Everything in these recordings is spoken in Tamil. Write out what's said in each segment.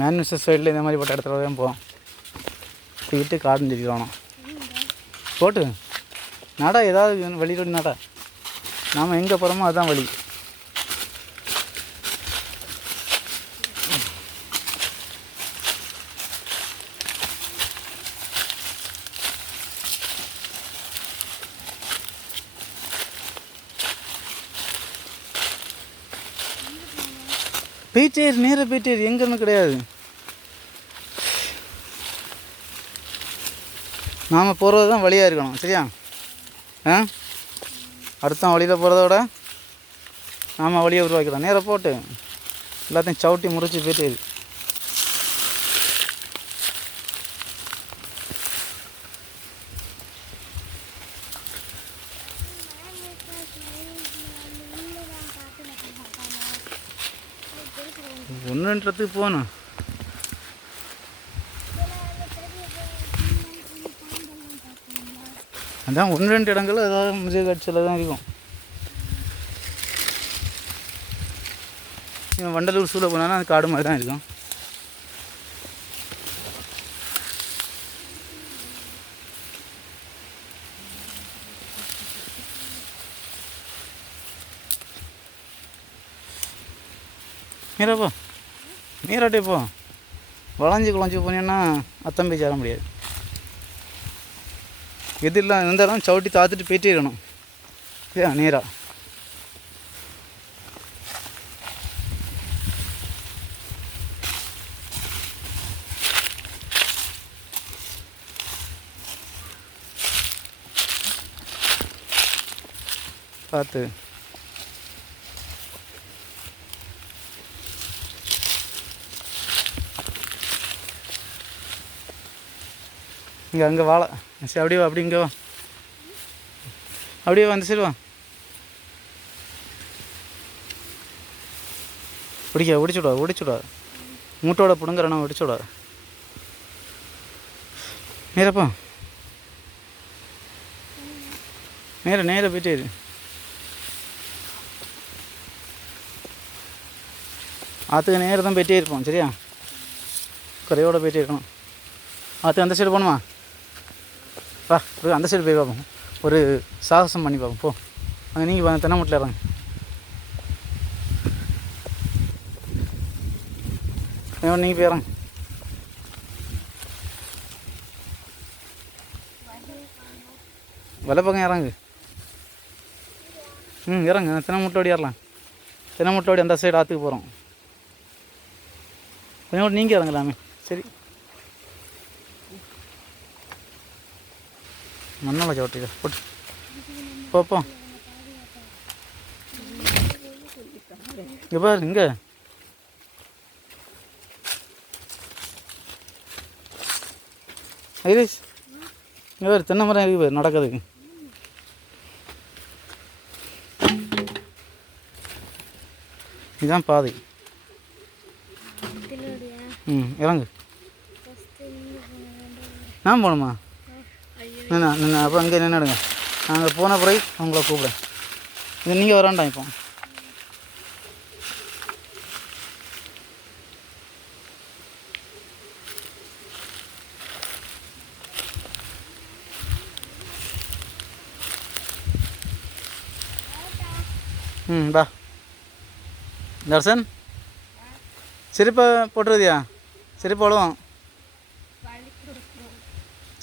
மேன்யூசர் சைடில் இந்த மாதிரி போட்ட இடத்துல தான் போவோம். தூக்கிட்டு கார்டன் தெரிவிக்கணும் போட்டு நடா, ஏதாவது வழி நடா. நாம் எங்கே போகிறோமோ அதுதான் வழி. போயிட்டே நேராக போயிட்டே எங்கன்னு கிடையாது. நாம் போகிறது தான் வழியாக இருக்கணும். சரியா? அடுத்த வழியில் போகிறத விட நாம் வழியை உருவாக்கிறோம். நேராக போட்டு எல்லாத்தையும் சவுட்டி முறிச்சு போயிட்டே இருக்கு. ஒன்றுன்றதுக்கு போகணும். அதான் 1-2 இடங்கள் ஏதாவது மிருக காட்சியில் தான் இருக்கும். இவன் வண்டலூர் சூழல் போனாலும் அது காடு மாதிரி தான் இருக்கும். மீராப்போ மீராட்டே போ. வளைஞ்சி குழஞ்சி போனீங்கன்னா அத்தம் போய் சேர முடியாது. எதிரில் எந்த இடம் சவுட்டி தாத்துட்டு போயிட்டே இருக்கணும். சரியா? நேராக பார்த்து இங்கே அங்கே வாழை. சரி, அப்படியே வா. அப்படி இங்கே வா. அப்படியே வா, அந்த சைடு வா. ஒடிச்சுடா. மூட்டோட பிடுங்குறேன்னா ஒடிச்சுடா. நேரப்பா, நேராக போயிட்டே இரு. ஆற்றுக்கு நேராக தான் போயிட்டே இருப்போம். சரியா? குறையோடு போயிட்டே இருக்கணும். ஆற்றுக்கு அந்த சைடு போகணுமா? வா, அந்த சைடு போய் பார்ப்போம். ஒரு சாகசம் பண்ணி பார்ப்போம். போ, அங்கே நீங்கள் தென்னமுட்டில் இறங்க. நீங்கள் போய் இறங்க. வலை பக்கம் இறங்கு. இறங்க. தென்னமுட்டோடி ஏறலாம். தென்னமுட்டோடி அந்த சைடு ஆற்றுக்கு போகிறோம். கொஞ்சம் கூட நீங்கள் இறங்கலாமே. சரி, மண்ணால் சவுட்டிக்க போட்டு போப்போம். இங்கே பாரு, இங்கே ஐரிஷ், இங்கே பாரு, தென்னை மரம் இருக்கு பாரு நடக்கிறதுக்கு. இதுதான் பாதை. இறங்கு. நான் போகணுமா? நின்று அப்புறம் அங்கே நின்றுடுங்க. நாங்கள் போன பிறகு உங்களை கூப்பிடுறேன். இது நீங்கள் வரான்டா. இப்போ வா. தர்சன், செருப்பை போட்டுருதியா? செருப்பு வழுவும்.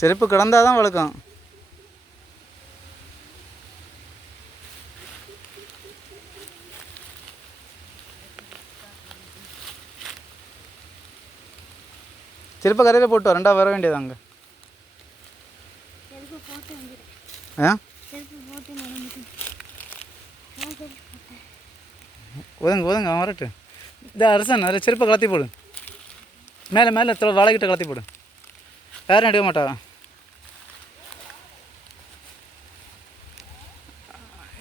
செருப்பு கிடந்தால் தான் வழுக்கும். செருப்பை கரையில் போட்டு ரெண்டாக வர வேண்டியது அங்கே. ஒதுங்க அவன் வரட்டு. இந்த அரசன் அதில் செருப்பை கலத்தி போடு. மேலே வாழைக்கிட்ட கலத்தி போடு. யாரும் எடுக்க மாட்டா.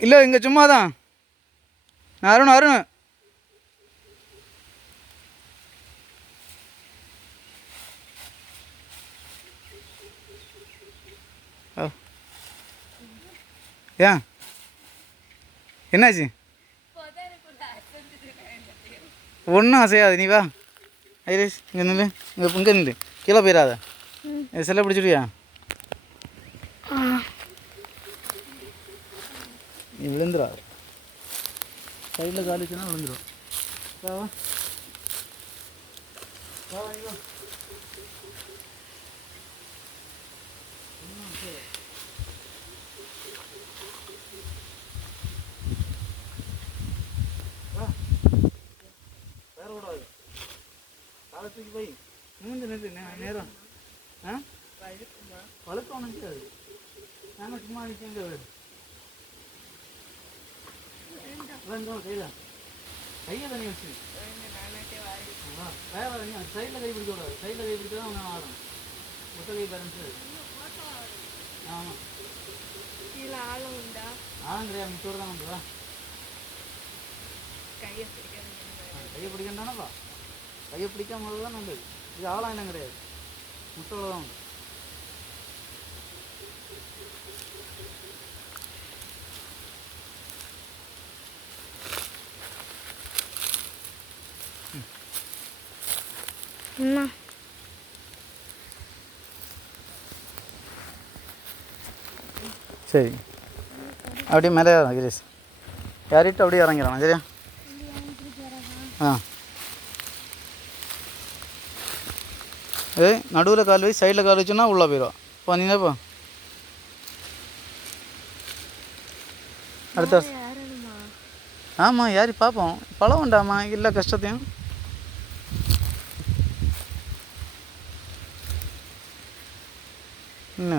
இல்லை, இங்கே சும்மா தான். அருண் ஏன் என்னாச்சு? ஒன்றும் அசையாது, நீ வா. ஐரேஷ் இங்கே நில்லு, இங்கே நில்லு, கீழே போயிடாத. செல்லை பிடிச்சிடுவியா? நீ விழுந்துடா, சைடில் காலிச்சுன்னா விழுந்துடும். வா வா வா வா. வேற விடாது, காலத்துக்கு போய் மூஞ்சு நின்று நேரம். ஆ வழுக்கம் நிற்காது, நாங்கள் சும்மா நிற்கங்க. வேண்டாம் கையில் கையை தண்ணி வச்சு வேற சைடில் கை பிடிக்க கூடாது. சைடில் கை பிடிச்சா அவன் ஆடும். ஒத்த கை பேரண்ட்ஸு. ஆமாம் கீழே ஆழம் உண்டா? ஆழம் கிடையாது, முட்டோடு தான் உண்டுவா. கையை பிடிக்கண்டானப்பா, கையை பிடிக்காம தான் நல்லது. இது ஆழம் என்ன கிடையாது, முட்டோடு தான் உண்டு. சரி, அப்படியே மேலே கிரீஷ் ஏறிட்டு அப்படியே இறங்கிறான். சரியா? ஆ நடுவில் கால் வை, சைடில் கால் வச்சுன்னா உள்ளே போயிடுவா. இப்போ நீங்கப்பா அடுத்த வருஷம். ஆமாம் ஏறி பார்ப்போம், பழம் உண்டாமா இல்லை கஷ்டத்தையும். என்ன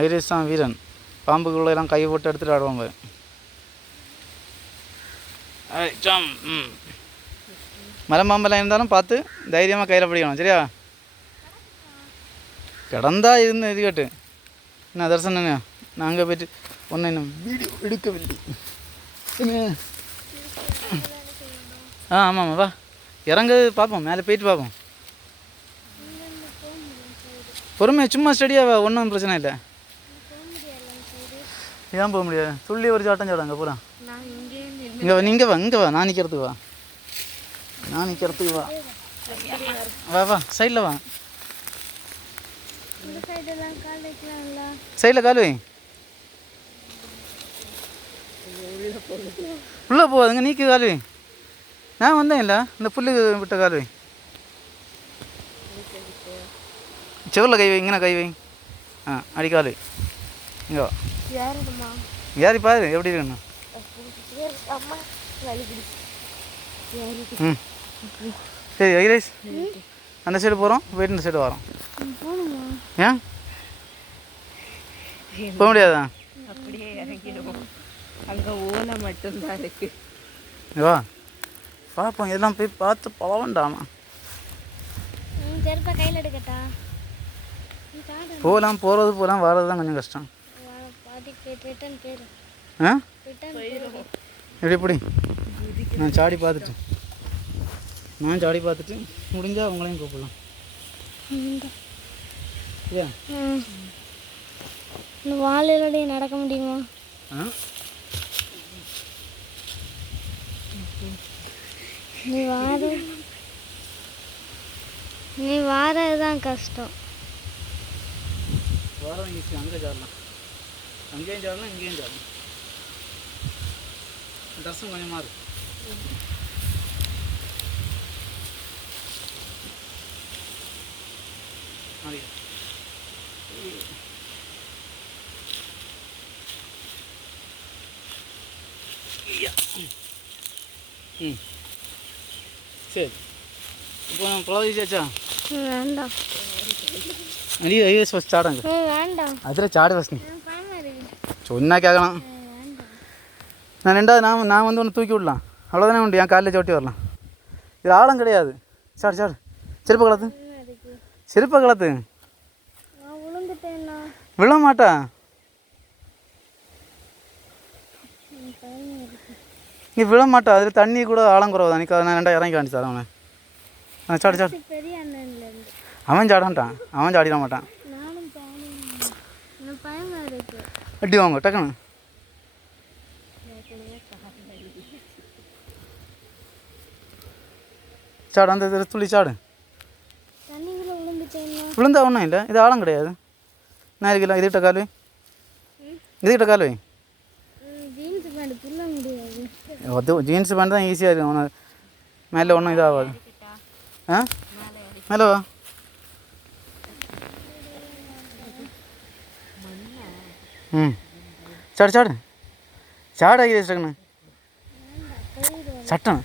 ஐரேஷ் தான் வீரன், பாம்புக்குள்ளெல்லாம் கை போட்டு எடுத்துகிட்டு ஆடுவாங்க. மரம்பாம்பெல்லாம் இருந்தாலும் பார்த்து தைரியமாக கையில் பிடிக்கணும். சரியா? கிடந்தா இருந்து இது கேட்டு என்ன தரிசனம், நான் அங்கே போய்ட்டு ஒன்று என்ன வீடியோ எடுக்கவில்லை. ஆமாம் வா இறங்கு பார்ப்போம், மேலே போயிட்டு பார்ப்போம். பொறுமை சும்மா ஸ்டடியாவா, ஒன்றும் பிரச்சனை இல்லை. ஏன் போக முடியாது? துள்ளி ஒரு சாட்டம் சாடாங்க பூரா. இங்கே வா, நீங்கள் வா, இங்கே வா, நான் நிற்கிறதுக்கு வா, நான் நிற்கிறதுக்கு வா. வா வா சைடில் வா, சைடில் கால் வை. உள்ளே போகாதுங்க, நீக்கு கால் வை. நான் வந்தேன் இல்லை, இந்த புல்லு விட்ட கால் வை. செவரில் கை வை, இங்கே கை வை. ஆ அடிக்கால் வை. இங்கே வா, ஏறி பாரு எப்படி இருக்குண்ணா. ம் சரி ஐரேஷ், அந்த சைடு போகிறோம், போயிட்டு இந்த சைடு வரோம். ஏன் போக முடியாதா? அப்படியே இறங்கிடுவோம், அங்கே ஓலை மட்டும்தான் இருக்கு. வா பார்ப்போம், எல்லாம் போய் பார்த்து போக வேண்டாமா? கையில் எடுக்கட்டா? போகலாம், போகிறது போகலாம், வர்றது தான் கொஞ்சம் கஷ்டம். ஆ எப்படி எப்படி நான் சாடி பார்த்துட்டு முடிஞ்சால் அவங்களையும் கூப்பிடலாம். வாழையோடய நடக்க முடியுமா? நீ வாரதான் கஷ்டம். வாரவங்க அங்கே சாடலாம், அங்கேயும் சாடலாம், இங்கேயும் சாடலாம். தர்சனம் கொஞ்சம் மாறு. ம் சரி, இப்போ நான் பழகிச்சாச்சா? வேண்டாம், அடி ஐஎஸ் ஃபஸ்ட் சாடாங்க. வேண்டாம், அதில் சாடு ஃபஸ்ட். நீ சொன்னா கேட்கலாம். நான் ரெண்டாவது நான் வந்து ஒன்று தூக்கி விடலாம், அவ்வளோதானே உண்டு. என் காலையில் சோட்டி வரலாம். இது ஆழம் கிடையாது. சாடு சாடு, செருப்பை கலத்து, செருப்பை கலத்து. விழ மாட்டா. நீ விழ மாட்டா, அதில் தண்ணி கூட ஆழம் குறவு தான். நீ நான் ரெண்டாவது இறங்கி காணிச்சு தரேன் அவனை. சாடு சாடு. அவன் சாடான்ட்டான், அவன் சாடிட மாட்டான். அடி வாங்க டக்குன்னு. சாடு, அந்த இதில் துள்ளி சாடு. தண்ணிக்குள்ளே விழுந்துச்சேன்னா விழுந்தா ஒன்றும் இல்லை, இது ஆழம் கிடையாது. நான் இருக்கலாம், இதுகிட்ட கால் வை, இதுகிட்ட கால் வை. ஜீன்ஸ் பேண்ட் துள்ள முடியாது. அது ஜீன்ஸ் பேண்ட் தான் ஈஸியாக இருக்கும், அவனை மேலே ஒன்றும் இதாகாது. ஆ மேலே வா. ம் சாடு சாடு சாடு ஆகிடுச்சுக்கண்ணே சட்டம்.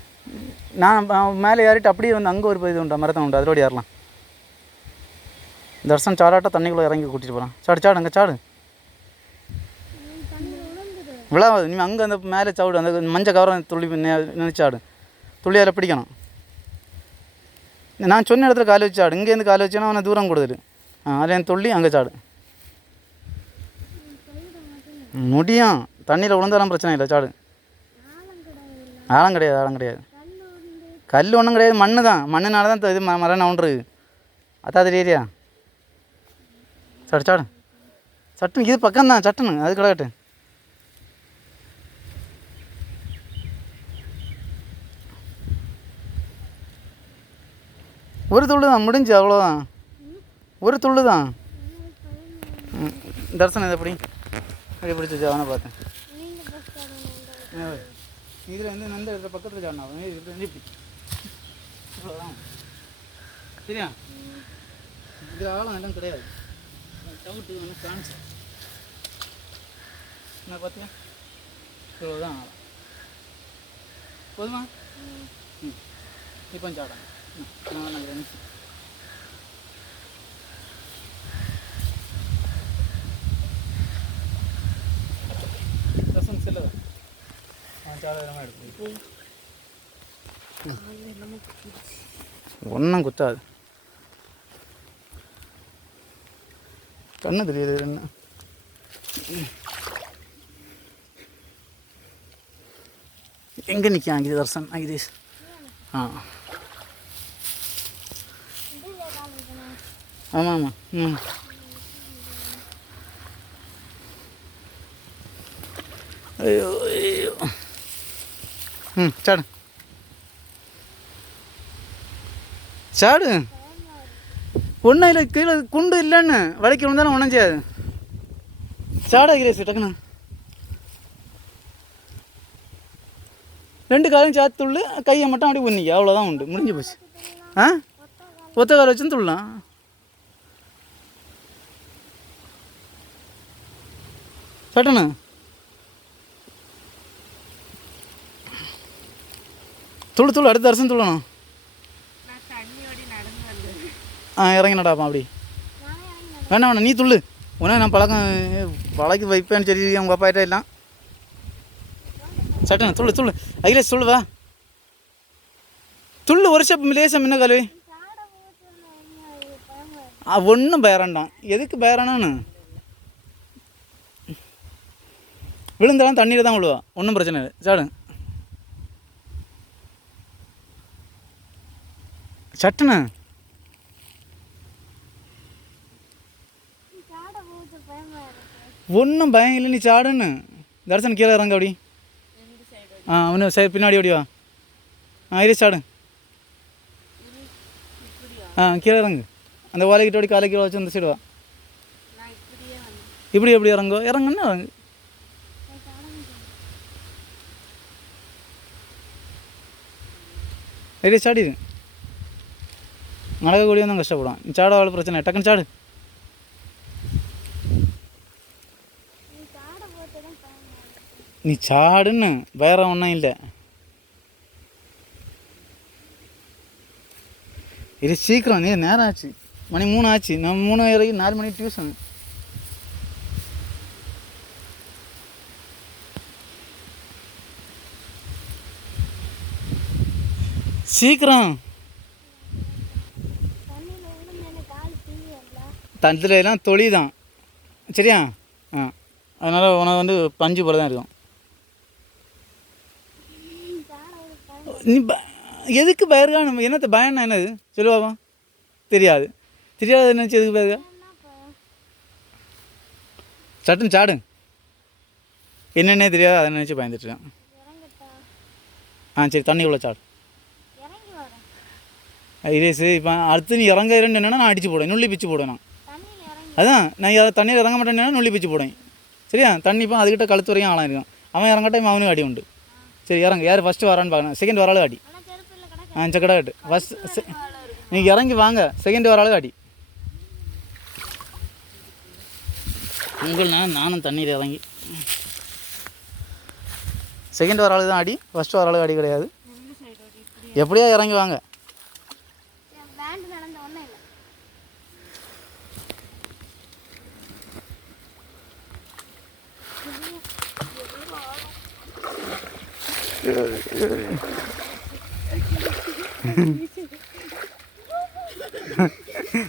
நான் மேலே ஏறிட்டு அப்படியே வந்து அங்கே ஒரு இது உண்டா, மரத்தம் உண்டு, அதோடு ஏறலாம். தர்சன் சாடாட்ட தண்ணிக்குள்ளே இறங்கி கூட்டிகிட்டு போகிறான். சாடு சாடு, அங்கே சாடு. விழாவது நீ அங்கே அந்த மேலே சாடு, அந்த மஞ்சள் கவரம் துள்ளி நினைச்சாடு, துள்ளி அதில் பிடிக்கணும். நான் சொன்ன இடத்துல காலை வச்சு சாடு, இங்கேருந்து காலை வச்சேன்னா அவனை தூரம் கொடுத்துரு. அதில் துள்ளி அங்கே சாடு. முடியும், தண்ணியில் விழுந்தாலும் பிரச்சனை இல்லை, சாடு. ஆழம் கிடையாது, ஆழம் கிடையாது, கல் ஒன்றும் கிடையாது, மண்ணு தான். மண்ணுனால தான் இது மரம் நவுண்டுருக்கு. அதாவது ஏரியா. சாடு சாடு சட்டுன்னு, இது பக்கம்தான் சட்டுன்னு, அது கிடக்கட்டு. ஒரு துள்ளு தான் முடிஞ்சு, அவ்வளோதான். ஒரு துள்ளு தான். தர்சனம் இதை எப்படி அப்படி பிடிச்சி அவனை பார்த்தேன். இதில் வந்து நந்த இடத்துல பக்கத்தில் சாடினா இப்படி இவ்வளோதான். சரியா? இதில் ஆழம் இடம் கிடையாது. சவுட்டு வந்து சான்ஸ் என்ன பார்த்தியா, இவ்வளோதான் ஆழம். போதுமா? இப்போ சாடம் செல்லதா ஒன்றும் குத்தாது, கண்ணு தெரியுது என்ன. எங்கே நிற்க ஆகிது தர்சன் ஆகிதேஷ்? ஆமாம் ஆமாம். ம் ஐயோ ஐயோ. சாடு சாடு. ஒன்றும் இல்லை, கீழே குண்டு இல்லைன்னு வளைக்க விழுந்தாலும் ஒன்றும் செய்யாது. சாடா கிரேஸ் டக்குன்னு 2 காலையும் சாத்து துள்ளு, கையை மட்டும் அப்படி பண்ணிக்க, அவ்வளோதான் உண்டு, முடிஞ்சு போச்சு. ஒத்த கால் வச்சுன்னு துள்ளலாம். சட்டண்ணா துள்ளு துள்ளு, அடுத்த வருஷம் துள்ளணும். இறங்கி நடாப்பா அப்படி. வேணாம் வேணாம், நீ துள்ளு. உடனே நான் பழக்கி வைப்பேன்னு சரி, உங்கள் அப்பாயிட்ட எல்லாம். சட்டண்ணா துள்ளு துள்ளு, அகிலேஷ் துள்ளு வா. துள்ளு ஒரு ஸ்டெப் லேசம் என்ன கல்வி. ஒன்றும் பயராண்டான், எதுக்கு பயரானான்னு. விழுந்தாலும் தண்ணியில் தான் விழுவா, ஒன்றும் பிரச்சனை இல்லை. சாடு சட்டுண்ணா. ஒன்றும் பயம் இல்லை, நீ சாடுன்னு. தர்சன் கீழே இறங்க அப்படி. அவனு சரி பின்னாடி ஓடி வா. இரு சாடு. கீழே இறங்கு, அந்த ஓலைக்கிட்ட ஓடி காலை கீழே வச்சு அந்த சைடு வா. இப்படி எப்படி இறங்கோ, இறங்குன்னு இறங்கு. ஐடியா சாடிடு, நடக்கக்கூடிய தான் கஷ்டப்படும். நீ சாட அவ்வளோ பிரச்சனை, டக்குன்னு சாடு. நீ சாடுன்னு வேற ஒன்றும் இல்லை. இது சீக்கிரம், நீ நேரம் ஆச்சு, மணி 3 ஆச்சு. நம்ம 3 வரைக்கும் 4 மணிக்கு டியூஷன். சீக்கிரம். தண்டில் எல்லாம் தொழி தான், சரியா? அதனால் உனக்கு வந்து பஞ்சு போல தான் இருக்கும். நீ எதுக்கு பயருக்கா? நம்ம என்னத்தை பயம்னா என்னது சொல்லுவாப்பா? தெரியாது, தெரியாது நினச்சி எதுக்கு பயருக்கா? சட்டுன்னு சாடு. என்னென்னே தெரியாது, அதை நினச்சி பயந்துட்டுருக்கேன். சரி, தண்ணி உள்ள சாடு. ஐரேஸு இப்போ அடுத்து நீ இறங்குறேன்னு என்னன்னா நான் அடிச்சு போடுவேன், நுள்ளி பிச்சு போடுவேன் நான். தண்ணியில் இறங்கி அதான் நான் தண்ணியில் இறங்க மாட்டேன்னா நுள்ளி பிச்சு போடுவேன். சரியா? தண்ணி இப்போ அதுக்கிட்ட கழுத்து வரையும் ஆளாக இருக்கும். அவன் இறங்கட்டும், அவனுக்கு அடி உண்டு. சரி இறங்கு, யார் ஃபஸ்ட்டு வரான்னு பார்க்கணும். செகண்ட் வராலும் அடி. ஆனால் செருப்பு இல்லை கடை சக்கடா கட்டு ஃபஸ்ட் நீங்கள் இறங்கி வாங்க, செகண்ட் வராலும் அடி. உங்கள்னா நானும் தண்ணீர் இறங்கி செகண்ட் வர ஆளு தான் அடி, ஃபஸ்ட்டு வர ஆளு அடி கிடையாது. எப்படியா இறங்கி வாங்க. பேண்ட் நடந்த ஒன்றும் இல்லை.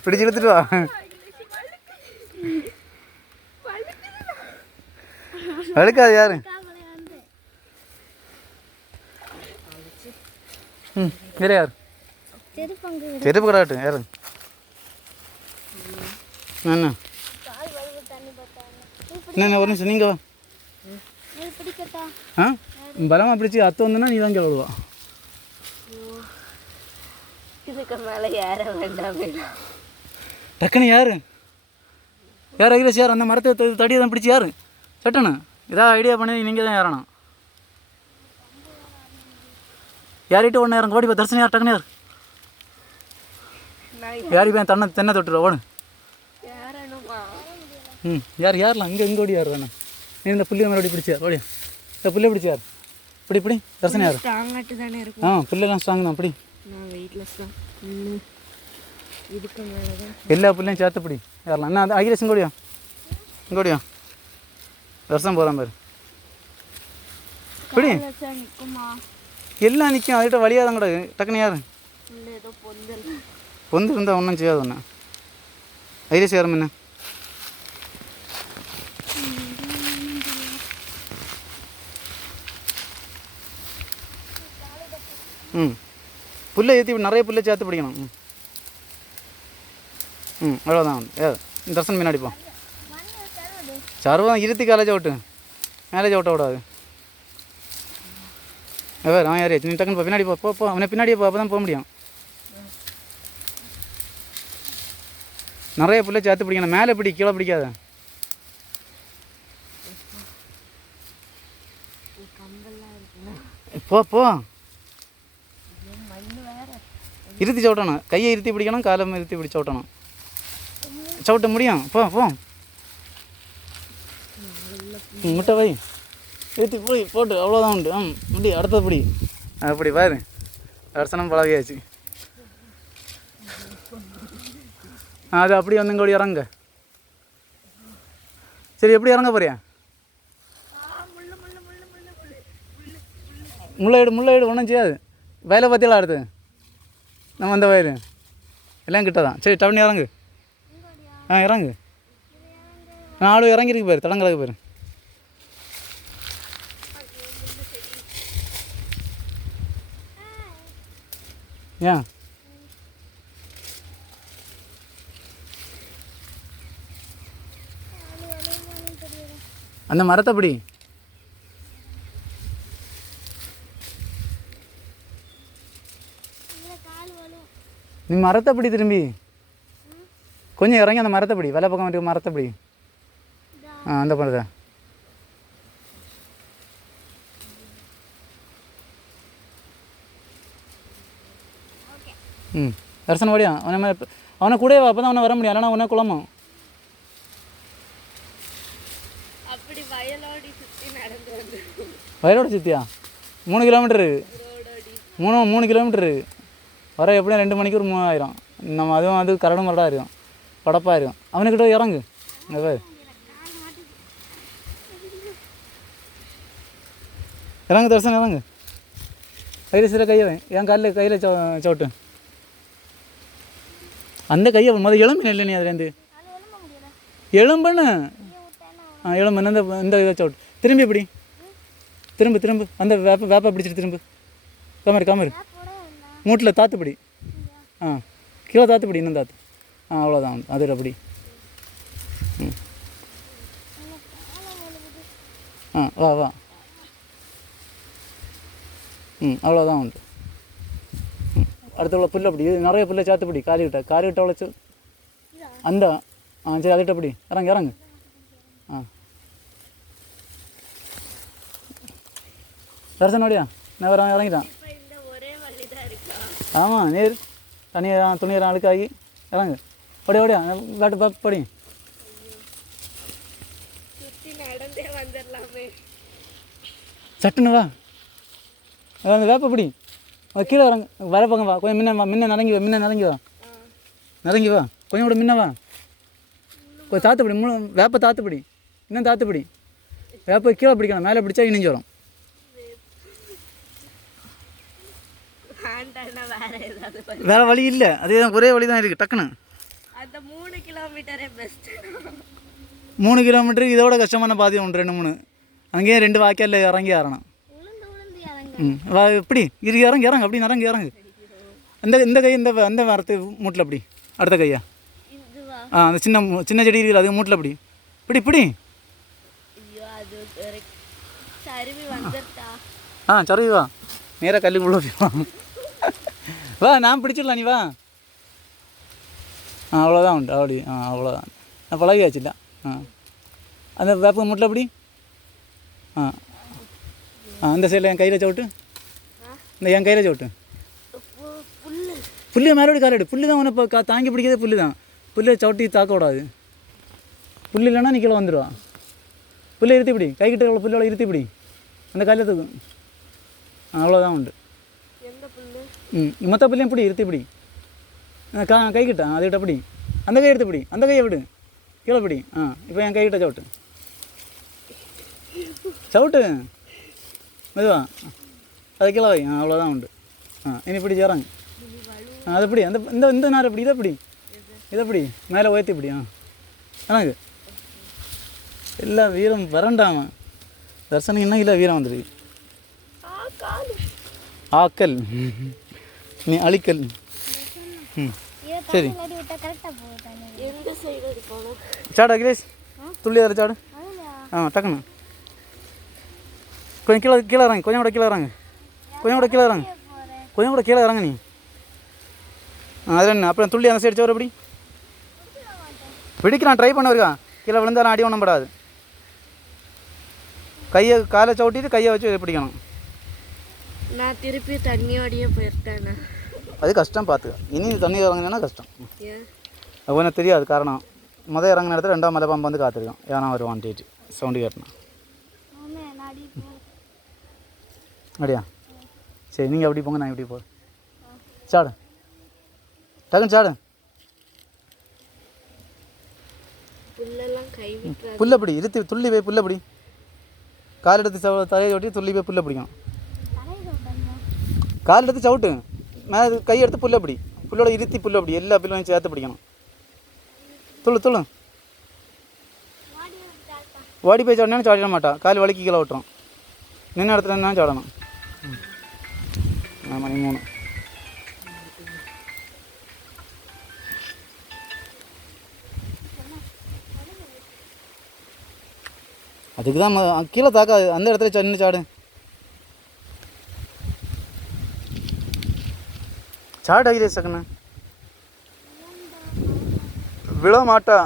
பிடிச்சி இழுத்துட்டு வா. அழுக்காது யாரு? ம் வேறு யார்? செருப்பு கடாட்டு யாரு? என்ன கால் வலிவு தண்ணி பார்த்தாங்க. என்ன ஒரு நிமிஷம் நீங்கள் வா. நீ பிடிக்கட்டா? ஆ பலமாக பிடிச்சி அத்தை வந்தோன்னா நீ தான் சொல்லுவா. இதுக்கு மேலே ஏற வேண்டாம். டக்குன்னு யார் யார் ஐரஸ் யார்? அந்த மரத்தை தடியை தான் பிடிச்சி யார்? சட்டண்ணா இதாக ஐடியா பண்ணி நீங்கள் தான் ஏறணும். யார்கிட்ட ஒன்று இறங்க ஓடி தரிசனம் யார்? டக்குன்னு யார்? யார் இப்போ தென்னை தொட்டுருவா ஓடு. ம் யாரெலாம் இங்கே ஓடி யார் வேணும்? நீ இந்த புள்ளியை மேலே ஓடி பிடிச்சார் ஓடியா? இந்த புள்ளியை பிடிச்சார் இப்படி தரிசனம் யார்? ஸ்ட்ராங்காட்டு தானே இருக்கும். புள்ளெல்லாம் ஸ்ட்ராங் தான். அப்படி நான் வெயிட்லெஸ் தான். இதுக்கு மேலே தான் எல்லா புள்ளையும் சேர்த்து பிடி யாரெலாம். என்ன அது ஐரஸ் இங்கோடியா? இங்கோடியா தரிசனம் போகிறான் பாரு. இப்படி நிற்குமா? எல்லாம் நிற்கும். அதுகிட்ட வழியாக தான் கிடக்கு. டக்குன்னு யார்? ஏதோ பொந்தல் பொந்து இருந்தால் ஒன்றும் செய்யாது ஒன்று. ஐரஸ் யாரும் என்ன? ம் புல்லை ஏற்றி நிறைய புல்லை சேர்த்து பிடிக்கணும். அவ்வளோதான். தர்சனம் பின்னாடி போ. சர்வம் இருத்தி காலேஜ் ஓட்டு, மேலேஜ் ஓட்ட விடாது. வேறு அவன் யார்? நீ டக்குன்னு பின்னாடி போ. அவனை பின்னாடியே போ, அப்போ தான் போக முடியும். நிறைய புல்லை சேர்த்து பிடிக்கணும். மேலே பிடி, கீழே பிடிக்காத. போ இருத்தி சவுட்டணும். கையை இருத்தி பிடிக்கணும், காலம் இருத்தி பிடிச்சி சவுட்டணும். சவுட்ட முடியும். போ முட்டை வை, இருத்தி போய் போட்டு அவ்வளோதான் உண்டு. முடி அடுத்தது பிடி. அப்படி பாரு, தரிசனம் பழகியாச்சு. அது அப்படியே வந்து இங்கே இறங்க. சரி எப்படி இறங்க போறியா? முள்ளையிடு ஒன்றும் செய்யாது. வயலை பற்றியெல்லாம் அடுத்து நம்ம அந்த வயல் எல்லாம் கிட்ட தான். சரி டவுன் இறங்கு. இறங்கு. 4 இறங்கிருக்கு பாரு, தடங்களுக்கு பாரு. ஏன் அந்த மரத்தை பிடி. நீ மரத்தை பிடி. திரும்பி கொஞ்சம் இறங்கி அந்த மரத்தை பிடி. வெள்ளை பக்கம் இருக்க மரத்தை பிடி. அந்த மரத்தை. தரிசனம் ஓடியா? அவனை கூட அப்போ தான் அவனை வர முடியும். இல்லைனா அவனை குழம்பும். வயலோட சுற்றியா? 3 கிலோமீட்டரு. 3 கிலோமீட்டரு வர. எப்படியும் 2 மணிக்கு ஒரு 3000. நம்ம அது கரடு மரடாக இருக்கும், படப்பாக இருக்கும். அவனுக்கிட்ட இறங்கு. இறங்கு தரிசனம் இறங்கு. கையில் சில கையை என் கையில் சவுட்டு. அந்த கையை எலும்பு இல்லை. நீ அதுலேருந்து எலும்புன்னு எலும்பு இந்த இதை சவுட்டு. திரும்பி இப்படி திரும்ப அந்த வேப்பை பிடிச்சிட்டு திரும்ப. காமரு மூட்டில் தாத்துப்படி. கீழே தாத்துப்படி. இன்னும் தாத்து. அவ்வளோதான். அது அப்படி. வா. அவ்வளோதான் உண்டு. அடுத்த உள்ள புல்லை பிடி, இது நிறைய புல்லை சேர்த்து பிடி, காரிக்கிட்ட உழைச்சி அந்த சரி அதுகிட்ட பிடி, இறங்கு தரிசனோடியா நான் வேறு இறங்கிட்டான். ஆமாம் நேர் தனியாக துணியர் அழுக்காகி இறங்கு ஓடியா வேட்டு படி. சட்டுன்னு வா அந்த வேப்ப பிடி, கீழே இறங்கு வரப்பங்க வா, கொஞ்சம் முன்ன நிறங்கி வா கொஞ்சம் கூட முன்ன வா, கொஞ்சம் தாத்துப்பிடி வேப்ப தாத்துப்பிடி, இன்னும் தாத்துப்பிடி, வேப்ப கீழே பிடிக்கணும், மேலே பிடிச்சா இனிஞ்சு வரும். வேற வழி இல்லை, அதே தான் ஒரே வழி தான் இருக்குது டக்குன்னு. 3 கிலோமீட்டருக்கு இதோட கஷ்டமான பாதி ஒன்று 2-3 அங்கேயே 2 வாய்க்காலில் இறங்கி ஏறணும். இப்படி இறங்கு அப்படி இறங்கு இந்த கை இந்த மரத்து மூட்டில் அப்படி அடுத்த கையா அந்த சின்ன செடி இருக்குது அது மூட்டில் அப்படி பிடி சருவி வா நேராக கல்லு உள்ள வா நான் பிடிச்சிடலாம் நீ வா. அவ்வளோதான் உண்டு அப்படி அவ்வளோதான் நான் பழகியாச்சுல. அந்த வேப்ப மூட்டில் அப்படி அந்த சைடில் என் கையில் சவுட்டு, என் கையில் சவுட்டு புல்லு மேலோடி காலடு, புல்லு தான் உன்னை இப்போ தாங்கி பிடிக்கிறதே புல்லு தான், புல்லை சவுட்டி தாக்க விடாது, புல்லு இல்லைன்னா நீ கீழே வந்துடுவான். புல்லை இருத்தி பிடி, கைக்கிட்ட உள்ள புல்லோட இருத்தி பிடி, அந்த காலையில் தூக்கும், அவ்வளோதான் உண்டு. மொத்த புள்ளையும் பிடி இருத்தி பிடி, கைக்கிட்ட அதுக்கிட்ட பிடி, அந்த கை எடுத்து பிடி, அந்த கையை விடு கீழே பிடி. இப்போ என் கைக்கிட்ட சவுட்டு மெதுவா அது கீழே வை, அவ்வளோதான் உண்டு. இனி பிடி சேராங்க அதை பிடி, அந்த இந்த நார் எப்படி இதை பிடி மேலே உயர்த்தி பிடி. எனக்கு எல்லா வீரம் வரண்டாம தர்சனம் இன்னும் இல்லை வீரம் வந்துடு ஆக்கல் நீ அழிக்கல். சரி சாடு அகிலேஷ் துள்ளி அதில் சாடு. டக்குன்னு கொஞ்சம் கீழே இறங்கு, கொஞ்சம் கூட கீழே இறங்கு நீ. அதில் என்ன அப்புறம் துள்ளி அந்த சைடு சோறு எப்படி பிடிக்கிறான், ட்ரை பண்ண இருக்கா, கீழே விழுந்தாலும் அடி ஒன்றும் படாது. காலை சவுட்டிட்டு கையை வச்சு பிடிக்கணும். நான் திருப்பி தண்ணியோடையே போயிருட்டேன், அது கஷ்டம் பார்த்துக்க. இனி தண்ணி இறங்கினா கஷ்டம், அது எனக்கு தெரியாது. காரணம் இறங்கின இடத்துல 2ஆம் மலை பாம்பு வந்து காத்திருக்கோம், ஏன்னா வருவான்ட்டு சவுண்டு கேட்டேன். அப்படியா சரி நீங்கள் அப்படி போங்க, நான் இப்படி போகிறேன். சாடு டக்குன்னு சாடு. புல்லை பிடி இருத்தி துள்ளி போய் புல்லை பிடி, கால் எடுத்து தலையை ஒட்டி துள்ளி போய் புல்லை பிடிக்கணும். கால் எடுத்து சவுட்டு மேலே கை எடுத்து புல்லை பிடி, புல்லோட இருத்தி புல்லை பிடி, எல்லா புல்லையும் சேர்த்து பிடிக்கணும். துள்ளு ஓடி போய் சாடினா சாடிட மாட்டா, கால் வலிக்கு கீழே விட்டுரும். நின்ன இடத்துல இருந்தாலும் சாடணும். மணி 3 அதுக்கு தான் கீழே தாக்காது, அந்த இடத்துல நின்று சாடு. சாடு ஆகிதே சக்கண்ணா விழ மாட்டா,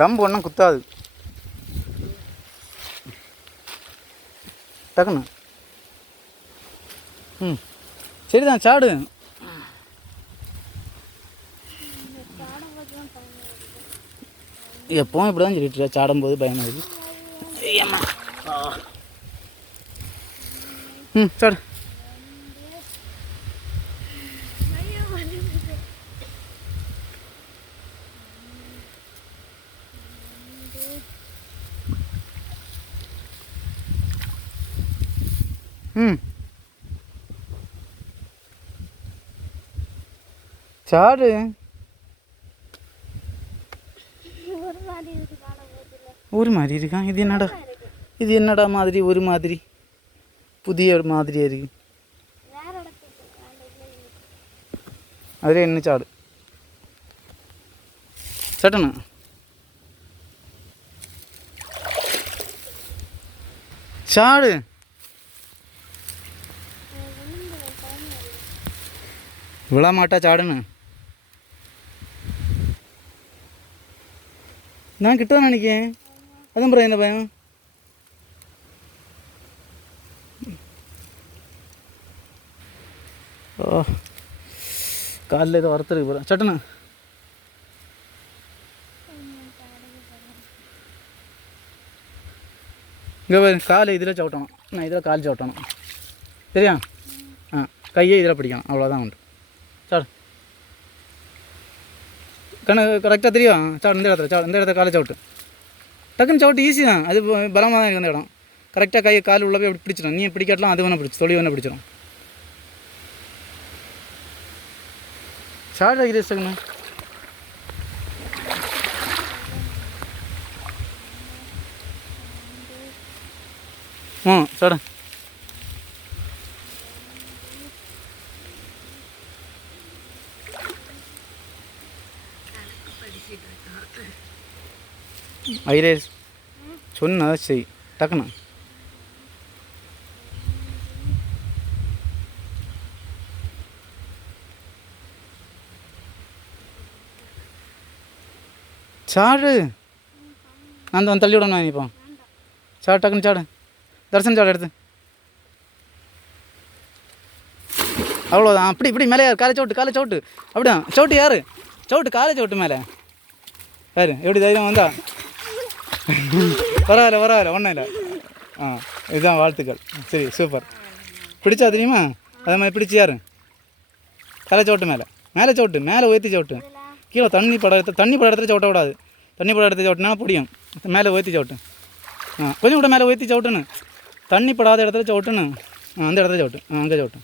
கம்பு ஒன்றும் குத்தாது. டக்குன்னு சரிதான் சாடு. எப்பவும் இப்படி தான் சொல்லிட்டு சாடும்போது பயமாகுது. சாடு சாடு. ஒரு மாதிரி இருக்கான். இது என்னடா மாதிரி ஒரு மாதிரி புதிய மாதிரியா இருக்கு. அதில் என்ன சாடு சட்டண்ணா சாடு. விழாமாட்டா சாடுன்னு நான் கிட்ட தான் நினைக்கேன். அதுவும் பிறகு என்ன பயம்? ஓ காலில் ஏதோ வறுத்துருக்கு போகிறேன் சட்டுன்னு. இங்கே காலை இதில் சவிட்டணும், நான் இதில் கால் சவிட்டணும் சரியா? கையை இதில் பிடிக்கணும், அவ்வளோதான் உண்டு. சாடு கரெக்டாக தெரியும். சாடு இந்த இடத்துல, இந்த இடத்துல காலை சவிட்டு, டக்குன்னு சவிட்டு ஈஸி தான். அது பலமாக தான் இருக்குது அந்த இடம். கரெக்டாக கையை கால் உள்ள போய் அப்படி பிடிச்சிடும். நீ பிடிக்காட்டலாம், அது வேணா பிடிச்சி தொழில் வேணா பிடிச்சிடும். சாடு வைக்கிறேன். சாடு ஐரேஸ் சொன்ன செய் டக்குண்ணா. சாடு நான் வந்து தள்ளி விடணும் இப்போ. சாடு டக்குன்னு சாடு. தர்சன் சாடு எடுத்து அவ்வளோதான். அப்படி இப்படி மேலே யார் காலை சவுட்டு, காலை சவுட்டு அப்படிதான் சவுட்டு. யார் சவுட்டு? காலை சவுட்டு மேலே யார்? எப்படி தைரியம் வந்தா? வராது ஒன்றும் இல்லை. இதுதான் வாழ்த்துக்கள். சரி சூப்பர். பிடிச்சா தெரியுமா? அதே மாதிரி பிடிச்சி யார்? காலை சவுட்டு மேலே சவுட்டு, மேலே உயர்த்தி சவுட்டு. கீழே தண்ணி பட இடத்துல சவுட்டக்கூடாது. தண்ணி பட இடத்துல சவுட்டுனா பிடிக்கும். மேலே உயர்த்தி சவுட்டு. கொஞ்சம் கூட மேலே உயர்த்தி சவுட்டுன்னு. தண்ணி படாத இடத்துல சவுட்டுன்னு. அந்த இடத்துல சவுட்டு. அங்கே சவுட்டு.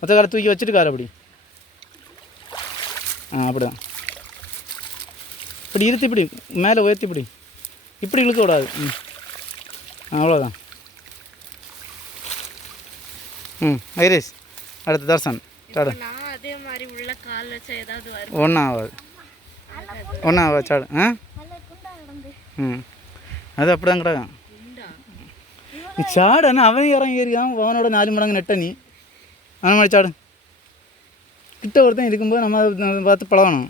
மொத்த காலை தூக்கி வச்சுட்டு காலை அப்படி. அப்படி தான். இப்படி இருத்தி இப்படி மேலே உயர்த்தி இப்படி இழுக்க விடாது. அவ்வளோதான். ஐரேஸ் அடுத்து தர்சன் சாடு. ஒன்றும் ஆகாது சாடு. அது அப்படி தான் கிடக்கும் சாடு. ஆனால் அவன் இறங்கி இருக்கான், அவனோட 4 மடங்கு நெட்ட நீ. அந்த மாதிரி சாடு. கிட்ட ஒருத்தன் இருக்கும்போது நம்ம அதை பார்த்து பழகணும்.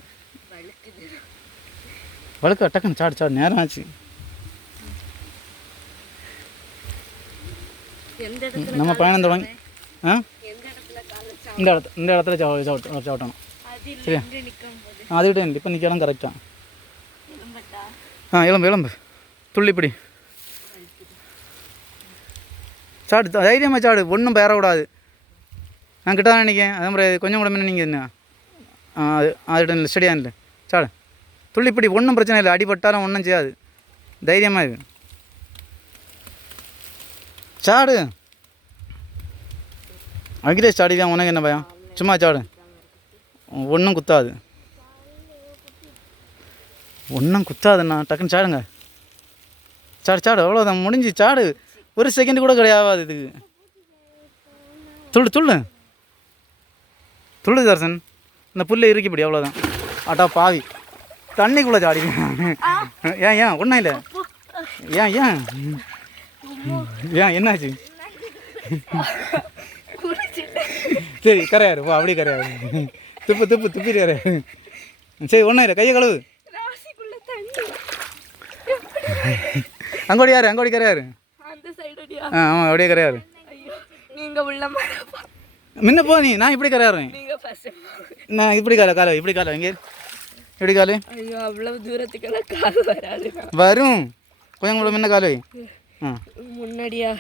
வழுக்க டக்குன்னு சாடு. நேரம் ஆச்சு. நம்ம பயணம் தொடங்கி இந்த இடத்துல சவுட்டணும் சரியா? அதுக்கிட்ட இல்லை. இப்போ நிற்கலாம் கரெக்டாக. எலும்பு துள்ளிப்பிடி சாடு. தைரியமாக சாடு. ஒன்றும் பெறக்கூடாது. நான் கிட்ட தான் நினைக்கேன். அதே மாதிரி கொஞ்சம் கூட முன்ன நீங்கள் என்ன அதுகிட்ட இல்லை ஸ்டடியாக இல்லை. சாடு துள்ளிப்பிடி. ஒன்றும் பிரச்சனை இல்லை. அடிபட்டாலும் ஒன்றும் செய்யாது. தைரியமாக இருக்கு. சாடு. அகிலேஷ் சாடிதான். உனக்கு என்ன பயம்? சும்மா சாடு. ஒன்றும் குத்தாது. டக்குன்னு சாடுங்க. சாடு. அவ்வளோதான் முடிஞ்சு. சாடு. ஒரு செகண்ட் கூட கிடையாது இதுக்கு. துள்ளு தர்சன். இந்த புல்லை இறுக்கிப்படி. அவ்வளோதான். ஆட்டா பாவி தண்ணிக்குள்ளே சாடி. ஏன் ஒன்றும் இல்லை. ஏன் என்னாச்சு? சரி கரையாரு போ. அப்படியே கரையாரு. துப்பிட்டு. சரி ஒன்றும் இல்லை. கையை கழுவு. அங்கோடி கரையாரு. ஆமாம் அப்படியே கரையாரு. முன்ன போ நீ. நான் இப்படி கரையாடுறேன். நான் இப்படி காலை இப்படி காலை எங்கே இப்படி காலு. அவ்வளவு தூரத்துக்கெல்லாம் கால் வராது. வரும். கொஞ்சம் கூட முன்ன காலை முன்னாடியா?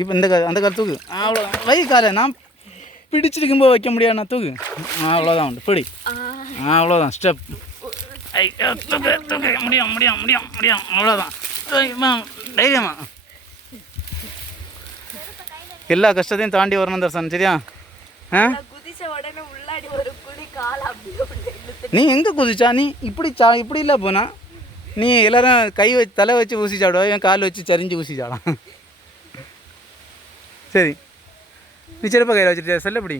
இப்போ இந்த அந்த கால் தூக்கு. அவ்வளோதான். வை காலை. நான் பிடிச்சிருக்கும்போது வைக்க முடியாது. நான் தூக்கு. அவ்வளோதான் உண்டு. பிடி. அவ்வளோதான் ஸ்டெப். தூக்கு. முடியும். அவ்வளோதான். தைரியமா எல்லா கஷ்டத்தையும் தாண்டி வரணும் தர்சன் சரியா? நீ எங்கே குதிச்சா? நீ இப்படி இல்லை போனா. நீ எல்லோரும் கை வச்சு தலை வச்சு ஊசி சாப்பிடுவா. என் கால் வச்சு சரிஞ்சு ஊசி சாப்பிடும். சரி நீ செருப்பா கையில் வச்சுட்டு செல்ல எப்படி?